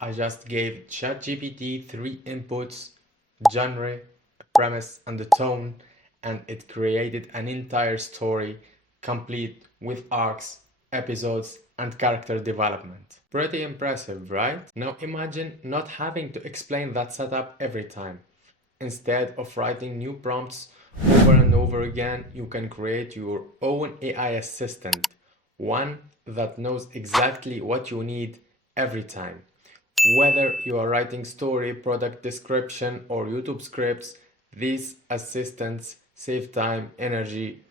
I just gave ChatGPT three inputs: genre, a premise, and a tone, and it created an entire story complete with arcs, episodes, and character development. Pretty impressive, right? Now imagine not having to explain that setup every time. Instead of writing new prompts over and over again, you can create your own AI assistant, one that knows exactly what you need every time. Whether you are writing story, product description, or YouTube scripts, these assistants save time, energy,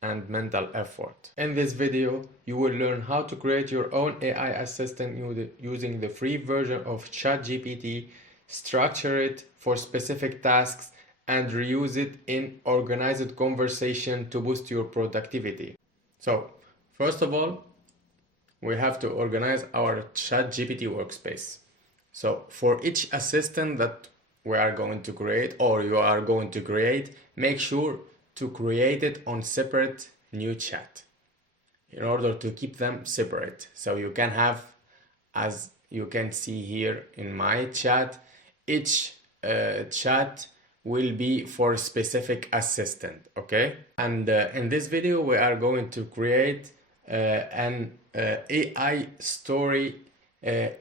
and mental effort. In this video, you will learn how to create your own AI assistant using the free version of ChatGPT, structure it for specific tasks, and reuse it in organized conversation to boost your productivity. So, first of all, we have to organize our ChatGPT workspace. So for each assistant that we are going to create or you are going to create, make sure to create it on separate new chat in order to keep them separate. So you can have, as you can see here in my chat, each chat will be for a specific assistant, okay? And in this video, we are going to create an AI story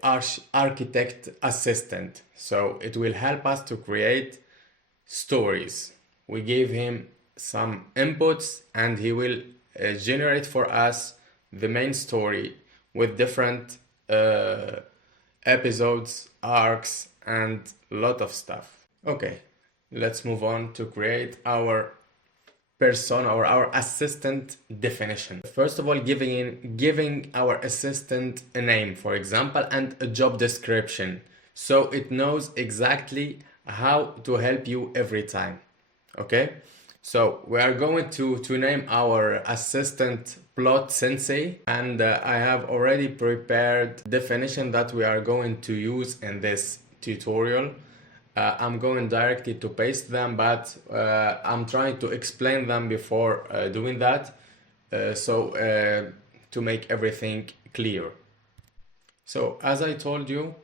architect assistant. So it will help us to create stories. We gave him some inputs and he will generate for us the main story with different episodes, arcs, and a lot of stuff. Okay, let's move on to create our persona or our assistant definition. First of all, giving our assistant a name, for example, and a job description, so it knows exactly how to help you every time. Okay, so we are going to name our assistant PlotSensei, and I have already prepared definition that we are going to use in this tutorial. I'm going directly to paste them, but I'm trying to explain them before doing that, to make everything clear. So as I told you,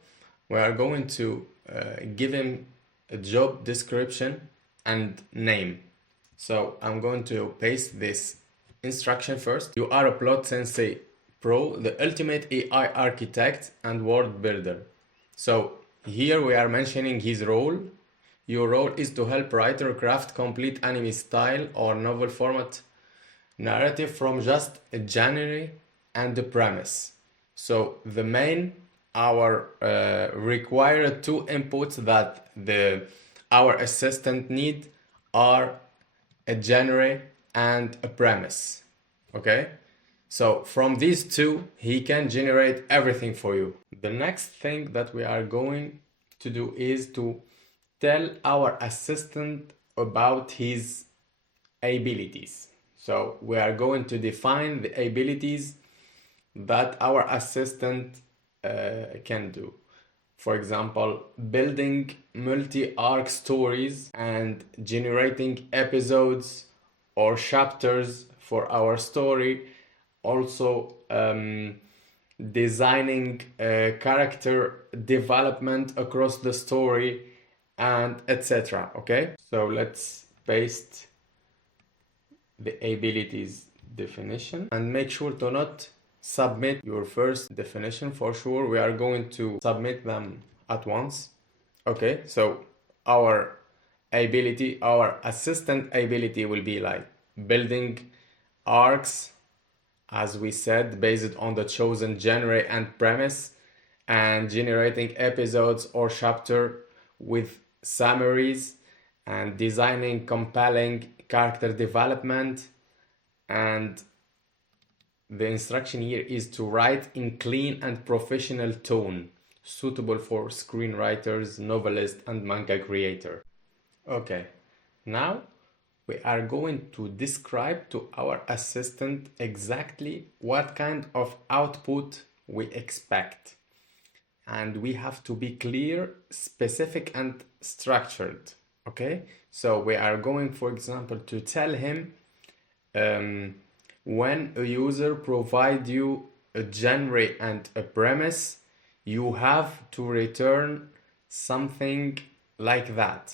we are going to give him a job description and name. So I'm going to paste this instruction first. You are a PlotSensei Pro, the ultimate AI architect and world builder. So here we are mentioning his role. Your role is to help writer craft complete anime style or novel format narrative from just a genre and a premise. So the main, our required two inputs that our assistant need are a genre and a premise. Okay? So from these two, he can generate everything for you. The next thing that we are going to do is to tell our assistant about his abilities. So we are going to define the abilities that our assistant can do. For example, building multi-arc stories and generating episodes or chapters for our story. Also designing character development across the story, and etc. Okay, so let's paste the abilities definition and make sure to not submit your first definition. For sure we are going to submit them at once. Okay, so our assistant ability will be like building arcs, as we said, based on the chosen genre and premise, and generating episodes or chapter with summaries, and designing compelling character development. And the instruction here is to write in clean and professional tone, suitable for screenwriters, novelists, and manga creator. Okay, now we are going to describe to our assistant exactly what kind of output we expect. And we have to be clear, specific, and structured. Okay, so we are going, for example, to tell him when a user provides you a genre and a premise, you have to return something like that,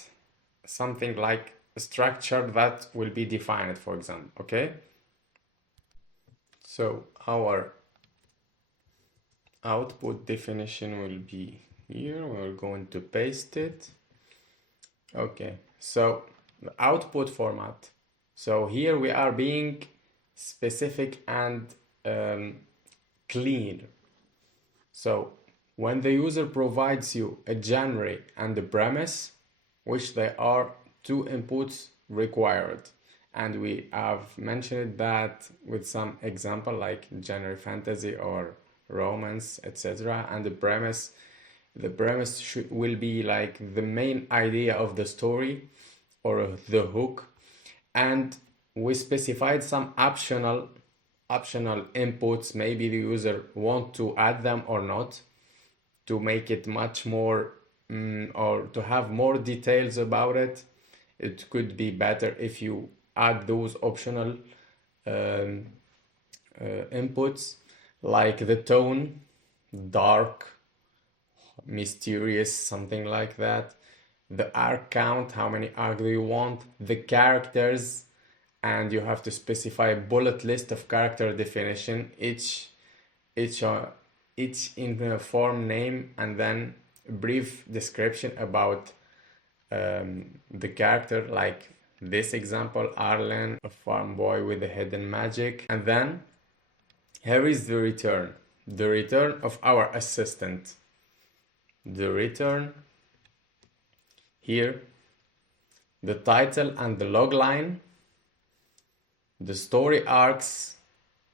something like a structure that will be defined, for example. Okay, so our output definition will be here. We're going to paste it. Okay, so the output format. So here we are being specific and clean. So when the user provides you a genre and a premise, which they are two inputs required, and we have mentioned that with some example like genre fantasy or romance, etc. And the premise will be like the main idea of the story or the hook, and we specified some optional inputs. Maybe the user want to add them or not, to make it much more or to have more details about it. It could be better if you add those optional inputs, like the tone, dark, mysterious, something like that, the arc count, how many arcs do you want, the characters, and you have to specify a bullet list of character definition, each in the form name, and then a brief description about the character, like this example, Arlen, a farm boy with a hidden magic. And then here is the return of our assistant. The return here, the title and the log line, the story arcs,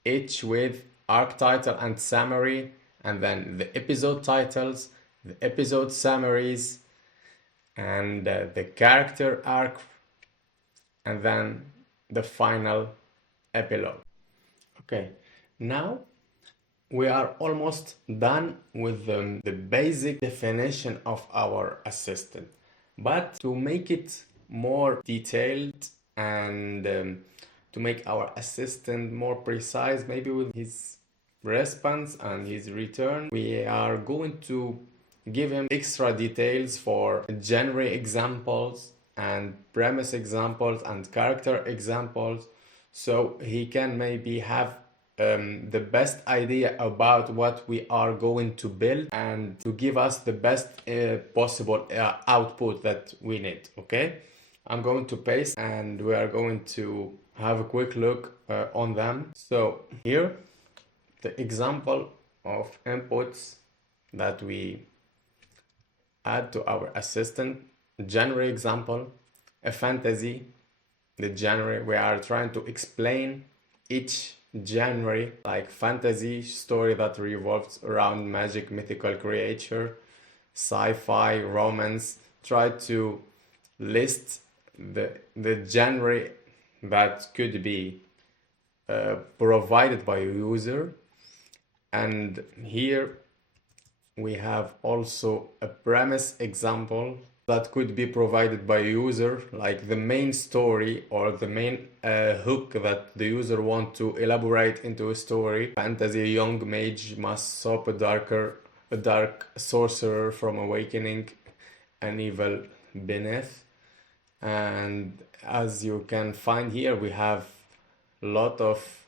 each with arc title and summary, and then the episode titles, the episode summaries, and the character arc, and then the final epilogue. Okay, now we are almost done with the basic definition of our assistant. But to make it more detailed and to make our assistant more precise, maybe with his response and his return, we are going to give him extra details for genre examples and premise examples and character examples, so he can maybe have the best idea about what we are going to build and to give us the best possible output that we need. Okay, I'm going to paste and we are going to have a quick look on them. So here, the example of inputs that we add to our assistant: genre example, a fantasy. The genre, we are trying to explain each genre, like fantasy story that revolves around magic, mythical creature, sci-fi, romance. Try to list the genre that could be provided by a user. And here we have also a premise example that could be provided by a user, like the main story or the main hook that the user want to elaborate into a story. Fantasy: a young mage must stop a dark sorcerer from awakening an evil beneath. And as you can find here, we have a lot of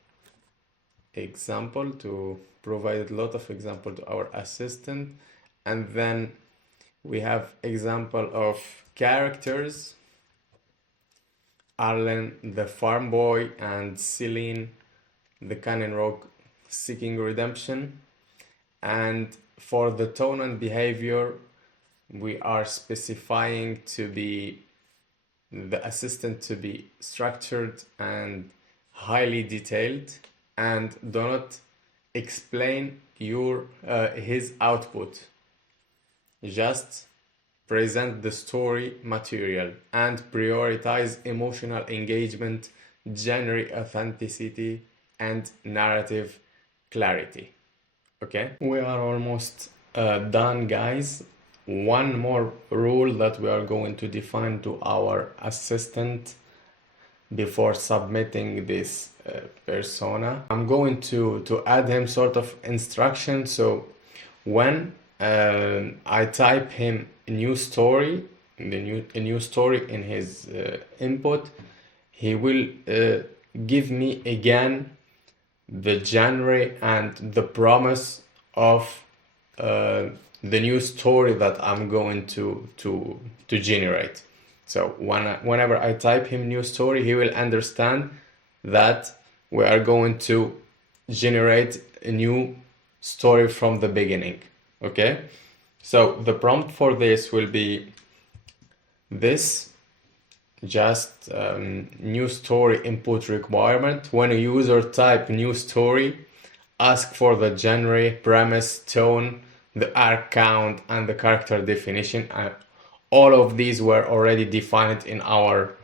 example to provide a lot of example to our assistant. And then we have example of characters: Arlen, the farm boy, and Celine, the cannon rogue seeking redemption. And for the tone and behavior, we are specifying to be the assistant to be structured and highly detailed, and do not explain his output. Just present the story material and prioritize emotional engagement, genre authenticity, and narrative clarity. Okay, we are almost done, guys. One more rule that we are going to define to our assistant before submitting this persona. I'm going to add him sort of instruction. So when I type him a new story, a new story in his input. He will give me again the genre and the promise of the new story that I'm going to generate. So whenever I type him new story, he will understand that we are going to generate a new story from the beginning. Okay, so the prompt for this will be this, just new story input requirement. When a user type new story, ask for the genre, premise, tone, the arc count, and the character definition. All of these were already defined in our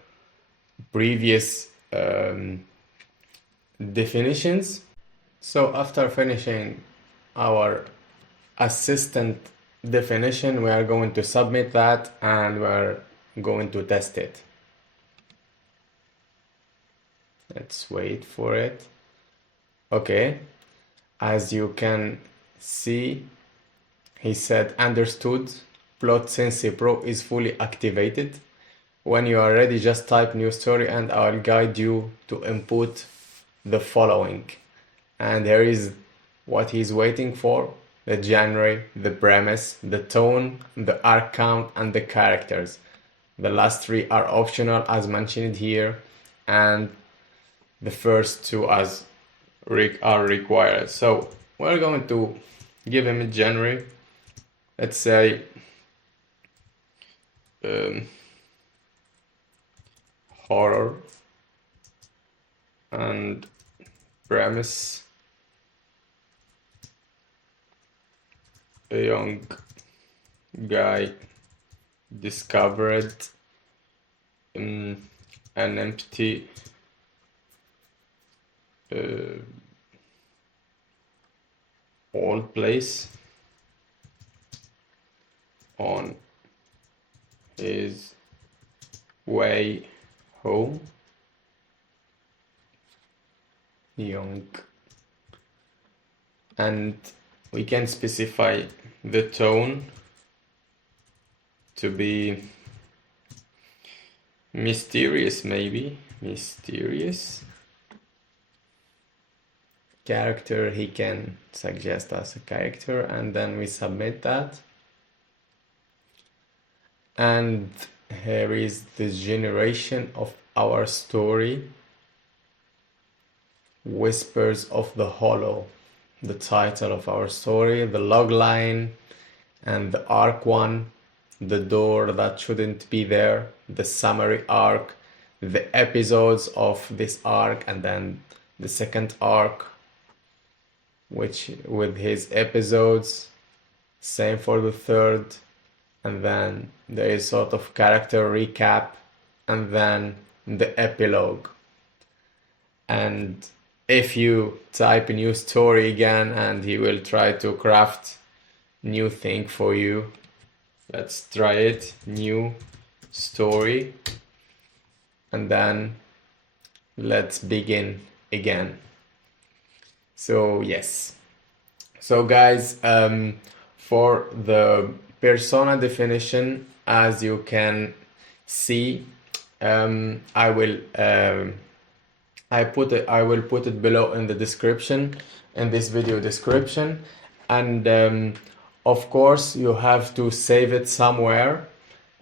previous definitions. So after finishing our assistant definition, we are going to submit that and we're going to test it. Let's wait for it. Okay, as you can see, he said understood, PlotSensei Pro is fully activated. When you are ready, just type new story and I'll guide you to input the following. And here is what he's waiting for: the genre, the premise, the tone, the arc count, and the characters. The last three are optional as mentioned here, and the first two are required. So we're going to give him a genre. Let's say horror, and premise: a young guy discovered an empty old place on his way home. Young, and we can specify the tone to be mysterious, maybe mysterious. Character, he can suggest us a character, and then we submit that. And here is the generation of our story: Whispers of the Hollow, the title of our story, the log line, and the arc one, the door that shouldn't be there, the summary arc, the episodes of this arc, and then the second arc, which with his episodes, same for the third, and then there is sort of character recap, and then the epilogue. And if you type a new story again, and he will try to craft new thing for you. Let's try it, new story, and then let's begin again. So yes, so guys, for the persona definition, as you can see, I will put it below in the description, in this video description, and of course you have to save it somewhere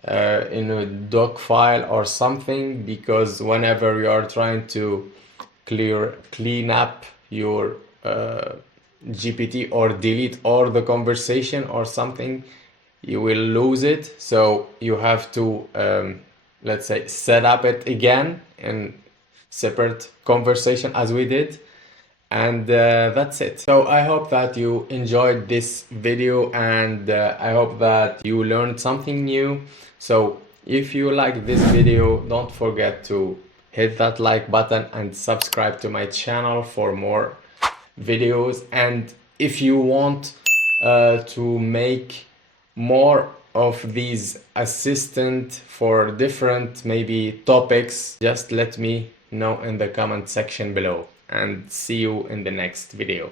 in a doc file or something, because whenever you are trying to clean up your GPT or delete all the conversation or something, you will lose it. So you have to let's say set up it again in separate conversation as we did, and that's it. So I hope that you enjoyed this video, and I hope that you learned something new. So if you like this video, don't forget to hit that like button and subscribe to my channel for more videos. And if you want to make more of these assistant for different maybe topics, just let me know in the comment section below, and see you in the next video.